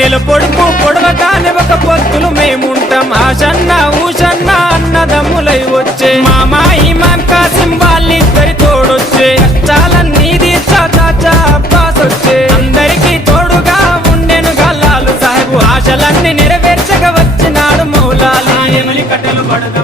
నెల పొడుపు పొడవగానే ఒక పొత్తులు మేముంటాం ఆషన్న ఊషన్న అన్నదమ్ములై వచ్చే మామా ఇమాం కాసిం వాళ్ళిద్దరి తోడొచ్చే కష్టాలన్నీ తీర్చా చాచా అబ్బాస్ వచ్చే అందరికీ తోడుగా ఉండెను గల్లాలు సాహెబు ఆశలన్నీ నెరవేర్చగా వచ్చినాడు మౌలాలి. కట్టెలు పడక